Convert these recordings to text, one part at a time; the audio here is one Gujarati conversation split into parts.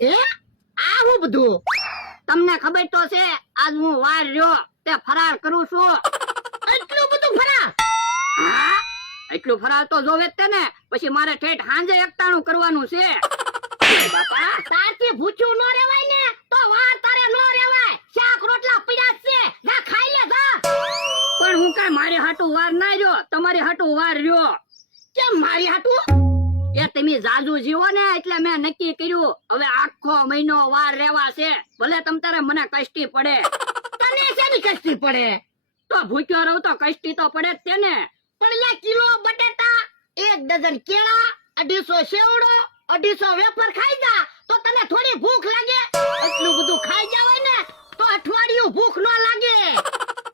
એ આ હું બધું તમને ખબર તો છે આજ હું વાર રહ્યો તે ફરાર કરું છું. એટલું બધું ફરાર? હા, એટલું ફરાર તો જોવે જ તે ને, પછી મારે ઠેઠ હાંજે એકટાણું કરવાનું છે. બાપા તારથી ભૂખ્યું નો રેવાય ને તો વાર તારે નો રેવાય. શાક રોટલા પડ્યા છે, જા ખાઈ લે જા. પણ હું કઈ મારી હાટું વાર ના રહ્યો, તમારી હાટું વાર રહ્યો. કેમ મારી હાટું? એ તમે જાજુ જીવો ને એટલે મેં નક્કી કર્યું હવે આખો મહિનો વાર રહેવા છે, ભલે તમ તારે મને કષ્ટી પડે. તને શેની કષ્ટી પડે? તો ભૂખ્યો રહું તો કષ્ટી તો પડે જ તેને. પણ લે કિલો બટેટા, 1 ડઝન કેળા, 250 સેવડો, 250 વેફર ખાઈ જા તો તને થોડી ભૂખ લાગે? એટલું બધું ખાઈ જાવ ને તો અઠવાડિયું ભૂખ ન લાગે.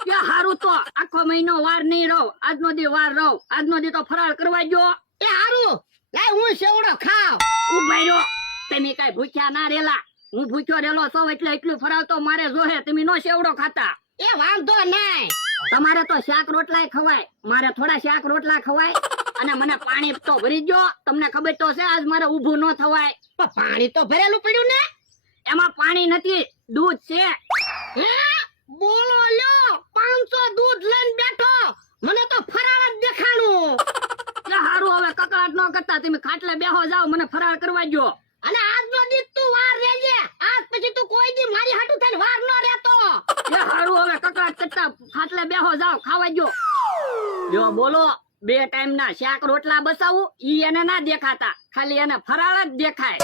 કે હારું તો આખો મહિનો વાર નહીં રહું, આજનો દી વાર રહું, આજનો દી તો ફરાળ કરવા ગયો. એ હારું લે હું સેવડો ખાવ. ઉભાઈ રહ્યો, તમે કઈ ભૂખ્યા ના રેલા, હું ભૂખ્યો રેલો સૌ એટલે એટલું ફરાળ તો મારે જોહે, તમે નો સેવડો ખાતા. એ વાંધો નહીં, તમારે તો શાક રોટલા ખવાય, મારે થોડા શાક રોટલા ખવાય. અને મને પાણી તો ભરી ગયો, તમને ખબર તો છે આજ મારે ઊભું ન થવાય. પણ પાણી તો ભરેલું પડ્યું ને. એમાં પાણી નથી, દૂધ છે. હે બોલો લ્યો, 500 દૂધ લઈને બેઠો, મને તો ફરાળ જ દેખાણું. કે હારું હવે કકડાટ ન કરતા, તમે ખાટલે બેહો જાઓ, મને ફરાળ કરવા ગયો. અને આજનો દી તું વાર રહેજે, આજ પછી તું કોઈ દી મારી હાટુ થઈને વાર ન રહેતો. કે હારું હવે કકડાટ કરતા ખાટલે બેહો જાઓ, ખાવા ગયો. જો બોલો, 2 ટાઈમ ના શાક રોટલા બસાવું ઈ એને ના દેખાતા, ખાલી એને ફરાળ જ દેખાય.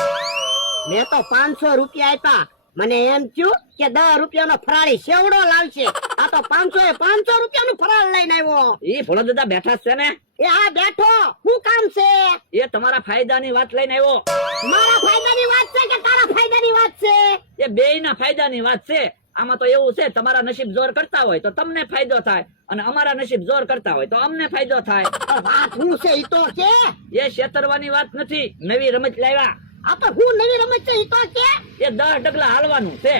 મેં તો 500 રૂપિયા આપ્યા, મને એમ થયું કે 10 રૂપિયાનો ફરાળી સેવડો લાવશે. આ તો 500 રૂપિયાનું ફરાળ લઈને આવ્યો. ઈ ભોળા દાદા બેઠા જ છે ને, એ આ બેઠો, શું કામ છે? એ તમારા ફાયદાની વાત લઈને આવ્યો. મારા ફાયદાની વાત છે કે તારા ફાયદાની વાત છે? એ બેયના ફાયદાની વાત છે. આમાં તો એવું છે, તમારા નસીબ જોર કરતા હોય તો તમને ફાયદો થાય, અને અમારા નસીબ જોર કરતા હોય તો અમને ફાયદો થાય. વાત શું છે ઈ તો કે? એ છેતરવાની વાત નથી, નવી રમત લાવ્યા. આ તો હું નવી રમત છે ઈ તો કે? એ 10 ડગલા હાલવાનું છે.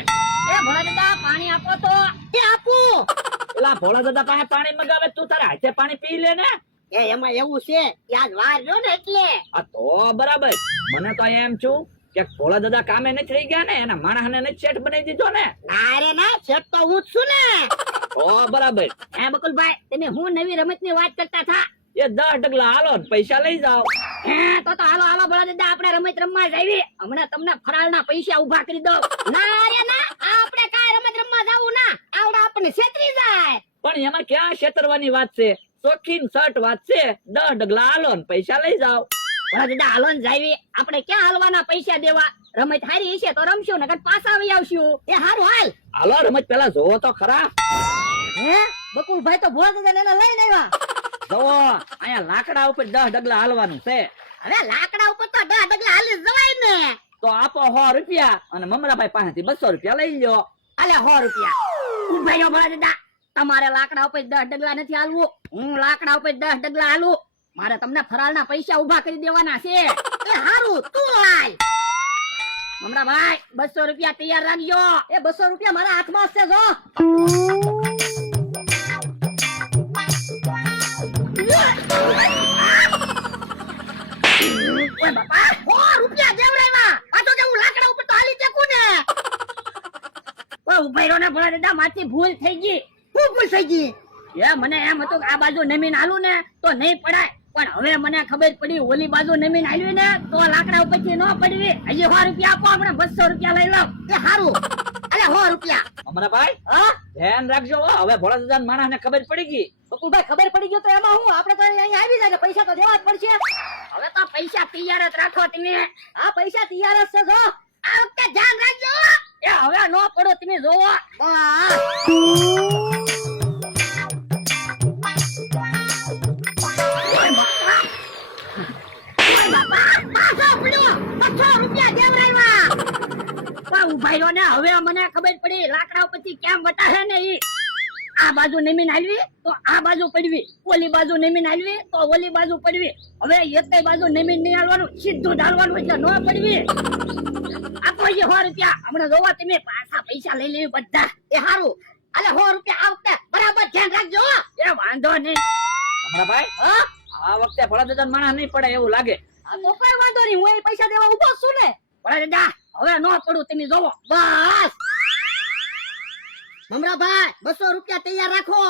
એ ભોળા દાદા પાણી આપો તો. એ આપું. પેલા ભોળા દાદા પાસે પાણી મગાવે, તું તારા હાથે પાણી પી લે ને. એ એમાં એવું છે કે આજ વાર રહ્યો ને એટલે. આ તો બરાબર, મને તો એમ છું કે ભોળા દાદા કામે નથી રહી ગયા ને, એના માણસને નથી સેટ બનાવી દીધો ને. ના રે ના, સેટ તો હું જ છું ને. ઓ બરાબર. હે બકુલભાઈ, તમે હું નવી રમત ની વાત કરતા થા? એ 10 ડગલા હાલો ને પૈસા લઈ જાઓ. હે તો હાલો હાલો ભોળા દાદા, આપણે રમત રમવા જઈએ. હમણાં તમને ફરાળના પૈસા ઉભા કરી દઉં. ના રે ના, આપણે કાંઈ રમત રમવા જાવું ના, આવડા આપણને છેતરી જાય. પણ એમાં ક્યાં છેતરવાની વાત છે, શોખીન શર્ટ વાત છે. 10 ડગલા હાલો ને પૈસા લઈ જાઓ. ભોળા દાદા હાલો ને જાવી, આપણે ક્યાં હાલવાના પૈસા દેવા? રમત હારી હશે તો રમશું, નકર પાછા આવી આવશું. એ હારું હાલ. હાલો રમત પેલા જોવો તો ખરા. હે બકુલભાઈ તો ભોળા દાદા એને લઈને આવ્યા. જોવો, અહીંયા લાકડા ઉપર 10 ડગલા હાલવાનું છે. હવે લાકડા ઉપર તો 10 ડગલા હાલી જવાય ને. તો આપો 100 રૂપિયા અને મમરાભાઈ પાસેથી 200 રૂપિયા લઈ લ્યો. અલે 100 રૂપિયા. ઉભા રહ્યો ભોળા દાદા, તમારે લાકડા ઉપર 10 ડગલા નથી હાલવું, હું લાકડા ઉપર 10 ડગલા હાલું. મારે તમને ફરાળના પૈસા ઉભા કરી દેવાના છે. એ હારું તું હાલ. મમરાભાઈ 200 રૂપિયા તૈયાર રાખજો. એ 200 રૂપિયા મારા હાથમાં છે જો. ઓય બાપા, 100 રૂપિયા દેવરાવ્યા. આ તો કે હું લાકડા ઉપર તો હાલી ચકું ને. ઓય ઉભા રહ્યો ને ભોળા દાદા, મારથી ભૂલ થઈ ગઈ. હું ભૂલ થઈ ગઈ? એ મને એમ હતું કે આ બાજુ નમીન હાલું ને તો નહીં પડાય, પણ હવે મને ખબર પડી ઓલી બાજુ નમીન હાલ્યું ને તો લાકડા ઉપરથી ન પડવી. હજી 100 રૂપિયા આપો, આપણે 200 રૂપિયા લઈ લો. એ હારું. અલે 100 રૂપિયા. મમરાભાઈ હા ધ્યાન રાખજો હો, હવે ભોળા દાદા માણસ ને ખબર પડી ગઈ. બકુલભાઈ ખબર પડી ગયો તો એમાં હું, આપણે તો અહીંયા આવી જાય ને પૈસા તો દેવા જ પડશે. હવે તો પૈસા તૈયાર જ રાખો તમે. આ પૈસા તૈયાર જ છે જો. આ વખતે ધ્યાન રાખજો. એ હવે નો પડો, તમે જોવો. ઉભા રહ્યો ને, હવે મને ખબર પડી લાકડા ઉપરથી કેમ વટાશે ને. ઈ આ બાજુ નમીન હાલવી તો આ બાજુ પડવી, ઓલી બાજુ નમીન હાલવી તો ઓલી બાજુ પડવી. હવે એકેય બાજુ નમીન નહીં હાલવાનું, સીધું જ હાલવાનું, એટલે નો પડવી. આપો 100 રૂપિયા, હમણાં જોવા તમે પાછા પૈસા લઈ લેવી બધા. એ હારું. અલે 100 રૂપિયા આ વખતે બરાબર ધ્યાન રાખજો. એ વાંધો નહીં. મમરાભાઈ હા આ વખતે ભોળા દાદા માણસ નહીં પડે એવું લાગે. આ તો કઈ વાંધો નહીં, હું એ પૈસા દેવા ઉભો છું ને. ભોળા દાદા હવે નો પડું તમે જોવો. બસ મમરાભાઈ 200 રૂપિયા તૈયાર રાખો.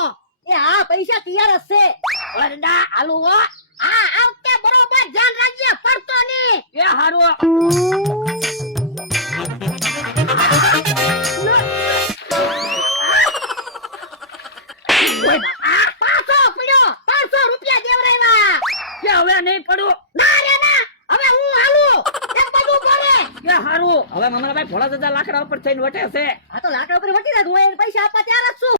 એ હા પૈસા તૈયાર જ છે. વરડા આલુ હો. હા આ વખતે બરોબર ધ્યાન રાખજે, પડતો નહીં. એ હારું. ઓય બાપા. 500 પડ્યો, 500 રૂપિયા દેવરાવ્યા. કે હવે નહીં પડું. ના રે ના, હવે હું હાલું. એક બધું ભરે. કે હારું. હવે મમરાભાઈ ભોળા દાદા લાકડા ઉપર થઈને વટે છે. આ તો લાકડા ઉપર વટી જાય, હું એને પૈસા આપવા તૈયાર જ છું.